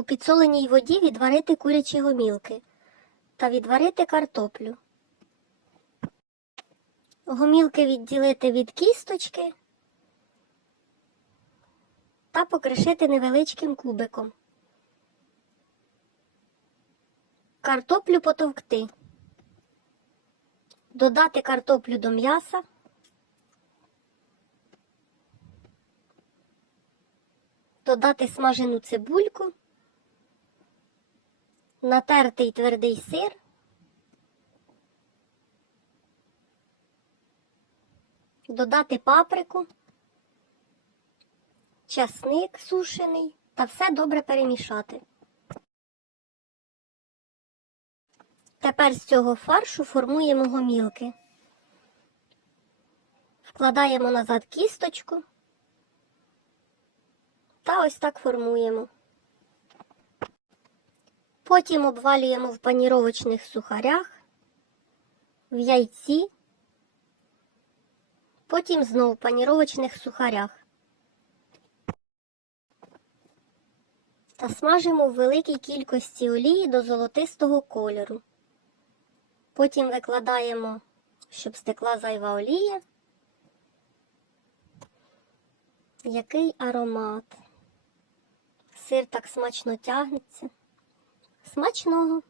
у підсоленій воді відварити курячі гомілки та відварити картоплю. Гомілки відділити від кісточки та покришити невеличким кубиком. Картоплю потовкти. Додати картоплю до м'яса. Додати смажену цибульку, натертий твердий сир, додати паприку, часник сушений та все добре перемішати. Тепер з цього фаршу формуємо гомілки. Вкладаємо назад кісточку та ось так формуємо. Потім обвалюємо в паніровочних сухарях, в яйці, потім знову в паніровочних сухарях. Та смажимо в великій кількості олії до золотистого кольору. Потім викладаємо, щоб стекла зайва олія. Який аромат. Сир так смачно тягнеться. Смачного!